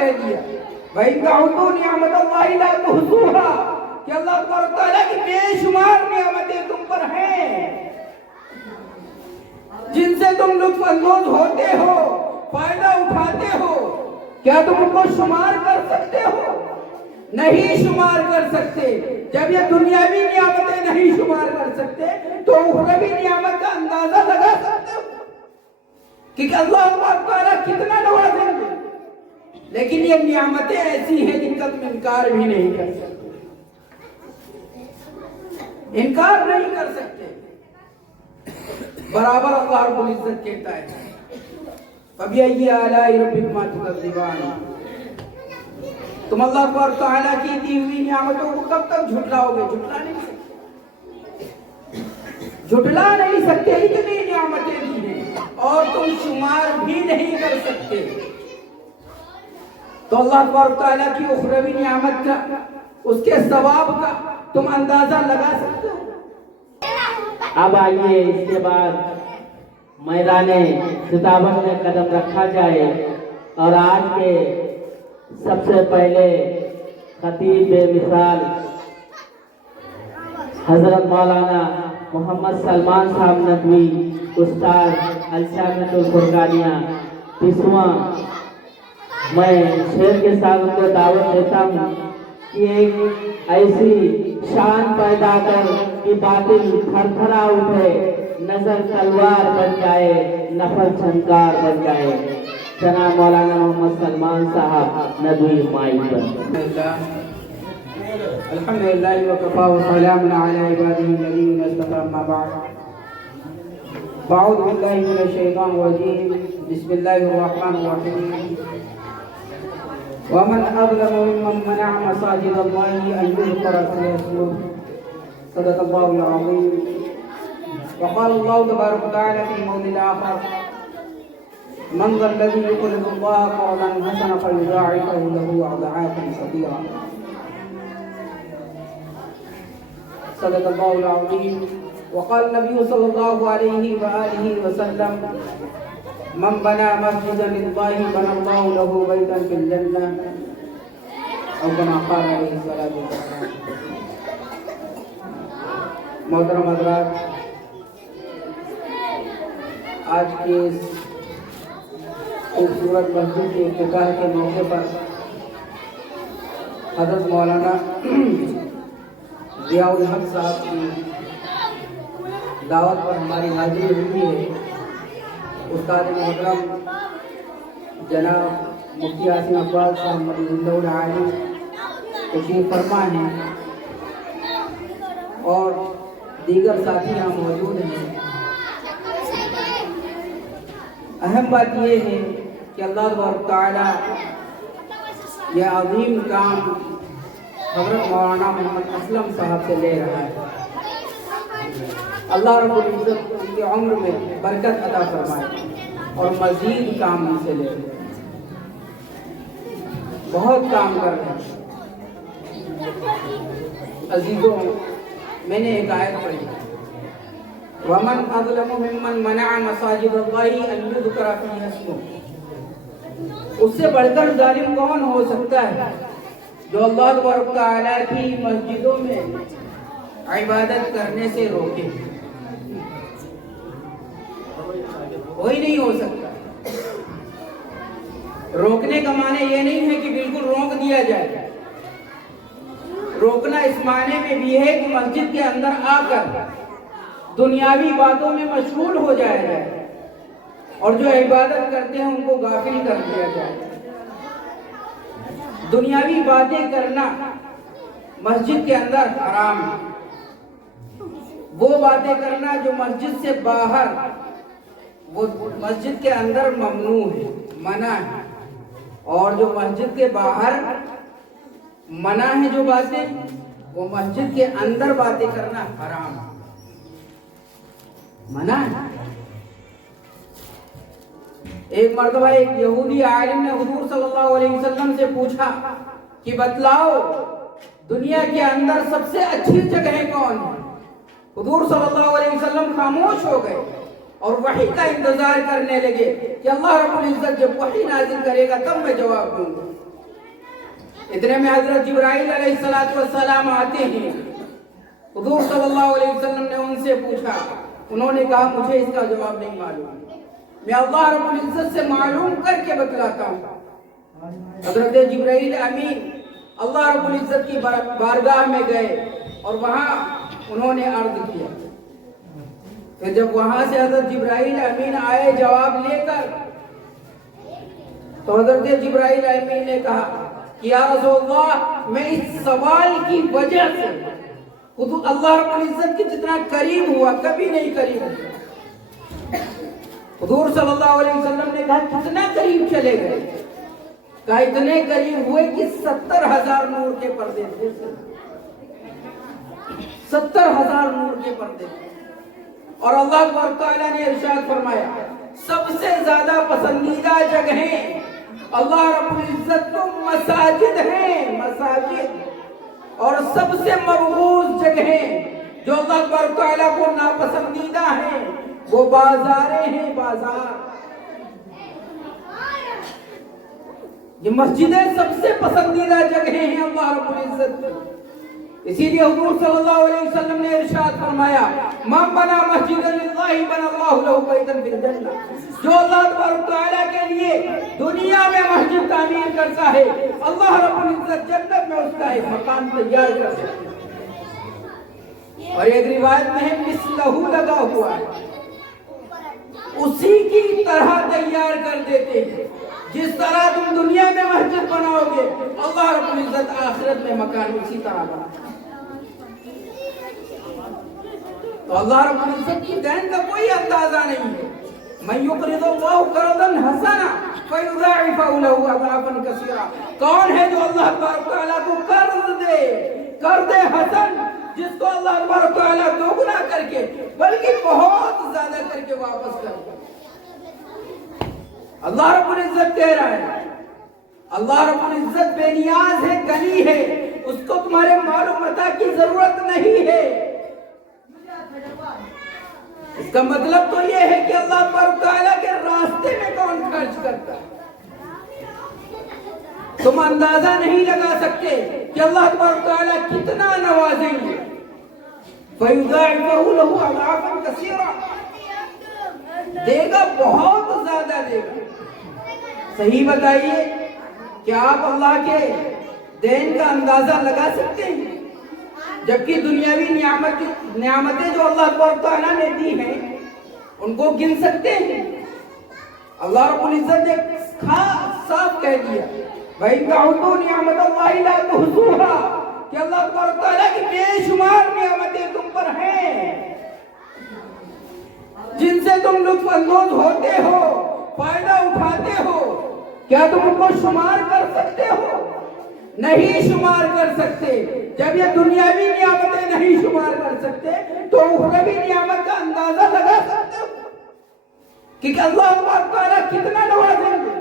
کہہ دیا وَإِن تَعُدُّوا نِعْمَتَ اللَّهِ لَا تُحْصُوهَا کہ اللہ تبارک تعالیٰ کی بے شمار نعمتیں تم پر ہیں جن سے تم لطف اندوز ہوتے ہو، فائدہ اٹھاتے ہو، کیا تم ان کو شمار کر سکتے ہو؟ نہیں شمار کر سکتے۔ جب یہ دنیاوی نعمتیں نہیں شمار کر سکتے تو اخروی نعمت کا اندازہ لگا سکتے ہو کہ اللہ تعالیٰ کتنا نوازیں گے۔ لیکن یہ نعمتیں ایسی ہیں جن کا تم انکار بھی نہیں کر سکتے، انکار نہیں کر سکتے۔ برابر اللہ رب العزت کہتا ہے فَبِأَيِّ آلَاءِ رَبِّكُمَا تُكَذِّبَانِ تم اللہ تعالیٰ کی دی ہوئی نعمتوں کو کب تک جھٹلاؤ گے؟ جھٹلا نہیں سکتے اتنی نعمتیں دی ہیں اور تم شمار بھی نہیں کر سکتے۔ تو اللہ تعالیٰ کی اخروی نعمت کا، اس کے ثواب کا تم اندازہ لگا سکتے ہو؟ اب آئیے اس کے بعد میدان خطابت میں قدم رکھا جائے اور آج کے سب سے پہلے خطیب بے مثال حضرت مولانا محمد سلمان صاحب ندوی استاد الجامعۃ الفرقانیہ پسواں، میں شعر کے ساتھ ان کو دعوت دیتا ہوں کہ ایک ایسی شان پیدا کر کہ باطل تھر تھرا اٹھے، نظر تلوار بن جائے، نفر چھنکار بن جائے۔ جناب مولانا محمد سلمان صاحب ندوی مائک پر۔ الحمدللہ وکفا وسلام علی عبادہ الذین اصطفی اما بعد فاعوذ باللہ من الشیطان الرجیم بسم اللہ الرحمن الرحیم ومن اظلم ممن منع مساجد اللہ ان یذکر فیہ اسمہ صدق اللہ العظیم وقال اللہ تبارک وتعالی فی موضع آخر من ذا الذي يقرض الله قرضا حسنا فيضاعفه له اضعافا كثيرة صدق الله العظيم وقال النبي صلى الله عليه وآله وسلم من بنى مسجدا لله بنى الله له بيتا في الجنة او كما قال عليه الصلاة والسلام۔ محترم حضرات، آج کے خوبصورت مسجد کے افتتاح کے موقع پر حضرت مولانا ضیاء الحق صاحب کی دعوت پر ہماری حاضری ہوئی ہے۔ استاد محترم جناب مفتی عاصم عباس صاحب مدینہ العالی تشریف فرما ہیں اور دیگر ساتھی یہاں موجود ہیں۔ اہم بات یہ ہے کہ اللہ تبارک تعالیٰ یہ عظیم کام حضرت مولانا محمد اسلم صاحب سے لے رہا ہے۔ اللہ رب العزت ان کی عمر میں برکت عطا فرمائے اور مزید کام ان سے لے رہے ہیں، بہت کام کر رہے ہیں۔ عزیزوں، میں نے ایک آیت پڑھی وَمَنْ أَظْلَمُ مِمَّنْ مَنَعَ مَسَاجِدَ اللَّهِ أَنْ يُذْكَرَ فِيهَا اسْمُهُ اس سے بڑھ کر ظالم کون ہو سکتا ہے جو اللہ تبارک تعالیٰ کی مسجدوں میں عبادت کرنے سے روکے؟ کوئی نہیں ہو سکتا۔ روکنے کا معنی یہ نہیں ہے کہ بالکل روک دیا جائے، روکنا اس معنی میں بھی ہے کہ مسجد کے اندر آ کر دنیاوی باتوں میں مشغول ہو جایا جائے اور جو عبادت کرتے ہیں ان کو غافل کر دیا جائے۔ دنیاوی باتیں کرنا مسجد کے اندر حرام ہے، وہ باتیں کرنا جو مسجد سے باہر وہ مسجد کے اندر ممنوع ہے، منع ہے، اور جو مسجد کے باہر منع ہے جو باتیں، وہ مسجد کے اندر باتیں کرنا حرام ہے، منع ہے۔ ایک مرتبہ ایک یہودی عالم نے حضور صلی اللہ علیہ وسلم سے پوچھا کہ بتلاؤ دنیا کے اندر سب سے اچھی جگہیں کون ہیں؟ حضور صلی اللہ علیہ وسلم خاموش ہو گئے اور وحی کا انتظار کرنے لگے کہ اللہ رب العزت جب وحی نازل کرے گا تب میں جواب دوں گا۔ اتنے میں حضرت جبرائیل علیہ السلام آتے ہیں. حضور صلی اللہ علیہ وسلم نے ان سے پوچھا. انہوں نے کہا مجھے اس کا جواب نہیں معلوم، میں اللہ رب العزت سے معلوم کر کے بتلاتا ہوں. حضرت جبرائیل امین اللہ رب العزت کی بارگاہ میں گئے اور وہاں انہوں نے عرض کیا. کہ جب وہاں سے حضرت جبرائیل امین آئے جواب لے کر، تو حضرت جبرائیل امین نے کہا کہ یا رسول اللہ، میں اس سوال کی وجہ سے خود اللہ رب العزت کے جتنا قریب ہوا کبھی نہیں قریب ہوا. حضور صلی اللہ علیہ وسلم نے کہا کتنا قریب چلے گئے؟ کہا اتنے قریب ہوئے کہ 70,000 نور کے پردے تھے. 70,000 نور کے پردے تھے. اور اللہ تبارک تعالیٰ نے ارشاد فرمایا سب سے زیادہ پسندیدہ جگہیں اللہ رب العزت کو مساجد ہیں، مساجد. اور سب سے مبغوض جگہیں جو اللہ تبارک تعالیٰ کو ناپسندیدہ ہیں وہ بازاریں ہیں، بازار. یہ مسجدیں سب سے پسندیدہ جگہیں ہیں اللہ رب العزت کی. اسی لیے حضور صلی اللہ علیہ وسلم نے ارشاد فرمایا من بنا مسجد للہ بنا اللہ له بیتا فی الجنہ. جو اللہ تبارک تعالیٰ کے لیے دنیا میں مسجد تعمیر کرتا ہے، اللہ رب العزت جنت میں اس کا ایک مکان تیار کر دیتا ہے. اور ایک روایت میں ہے مثلہ لگا ہوا ہے، اسی کی طرح تیار کر دیتے ہیں. جس طرح تم دنیا میں مسجد بناؤ گے، اللہ رب العزت آخرت میں مکان اسی طرح بناتا ہے. تو اللہ رب العزت کی دین کا کوئی اندازہ نہیں ہے. من یقرض اللہ قرضا حسنا فیضاعفہ لہ اضعافا کثیرا. کون ہے جو اللہ تبارک تعالیٰ کو قرض دے حسن، جس کو اللہ تبارک تعالیٰ دوگنا کر کے بلکہ بہت زیادہ کر کے واپس کر دے. اللہ رب العزت کہہ رہا ہے اللہ رب العزت بے نیاز ہے، غنی ہے، اس کو تمہارے مال و متاع کی ضرورت نہیں ہے. اس کا مطلب تو یہ ہے کہ اللہ تبارک تعالیٰ کے راستے میں کون خرچ کرتا ہے. تم اندازہ نہیں لگا سکتے کہ اللہ تبارک تعالیٰ کتنا نوازیں گے. فَيُضَاعِفَهُ لَهُ أَضْعَافًا كَثِيرًا. دے گا، بہت زیادہ دے گا. صحیح بتائیے، کیا آپ اللہ کے دین کا اندازہ لگا سکتے ہیں؟ جبکہ دنیاوی نعمتیں جو اللہ تبارک تعالیٰ نے دی ہیں ان کو گن سکتے ہیں؟ اللہ رب العزت نے صاف کہہ دیا وَإِن تَعُدُّوا نِعْمَتَ اللَّهِ لَا تُحْصُوهَا، کہ اللہ تبارک تعالیٰ کی بے شمار نعمتیں تم پر ہیں جن سے تم لطف اندوز ہوتے ہو، فائدہ اٹھاتے ہو. کیا تم ان کو شمار کر سکتے ہو؟ نہیں شمار کر سکتے. جب یہ دنیاوی نعمتیں نہیں شمار کر سکتے تو اخروی نعمت کا اندازہ لگا سکتے ہو کہ اللہ تبارک تعالیٰ کتنا نوازیں گے.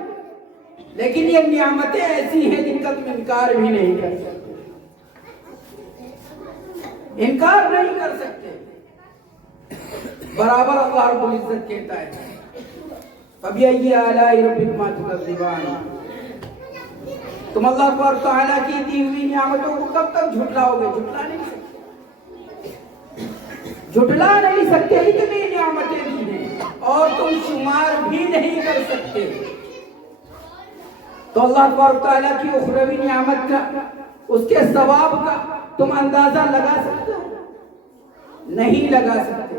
لیکن یہ نعمتیں ایسی ہیں جن کا تم انکار بھی نہیں کر سکتے، انکار نہیں کر سکتے. برابر اللہ رب العزت کہتا ہے فَبِأَيِّ آلَاءِ رَبِّكُمَا تُكَذِّبَانِ. تم اللہ تبارک تعالیٰ کی دی ہوئی نعمتوں کو کب تک جھٹلاؤ گے؟ جھٹلا نہیں سکتے اتنی نعمتیں دی ہیں اور تم شمار بھی نہیں کر سکتے. تو اللہ تبارک تعالیٰ کی اخروی نعمت کا، اس کے ثواب کا تم اندازہ لگا سکتے ہو؟ نہیں لگا سکتے.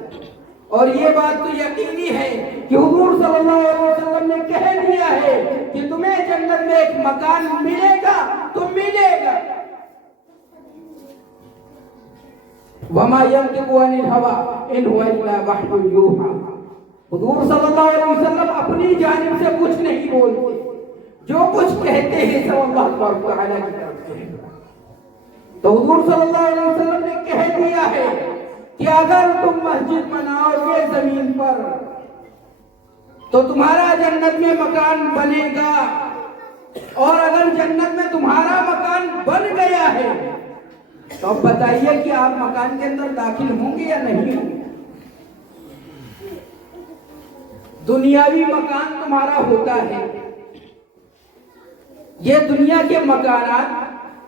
اور یہ بات تو یقینی ہے کہ حضور صلی اللہ علیہ وسلم نے کہہ دیا ہے کہ تمہیں جنت میں ایک مکان ملے گا تو ملے گا. وَمَا يَنطِقُ عَنِ الْهَوَىٰ إِنْ هُوَ إِلَّا وَحْيٌ يُوحَىٰ. حضور صلی اللہ علیہ وسلم اپنی جانب سے کچھ نہیں بولتے، جو کچھ کہتے ہیں سب اللہ تبارک تعالیٰ کی طرف سے. تو حضور صلی اللہ علیہ وسلم نے کہہ دیا ہے کہ اگر تم مسجد بناؤ گے زمین پر تو تمہارا جنت میں مکان بنے گا، اور اگر جنت میں تمہارا مکان بن گیا ہے تو اب بتائیے کہ آپ مکان کے اندر داخل ہوں گے یا نہیں ہوں گے؟ دنیاوی مکان تمہارا ہوتا ہے، یہ دنیا کے مکانات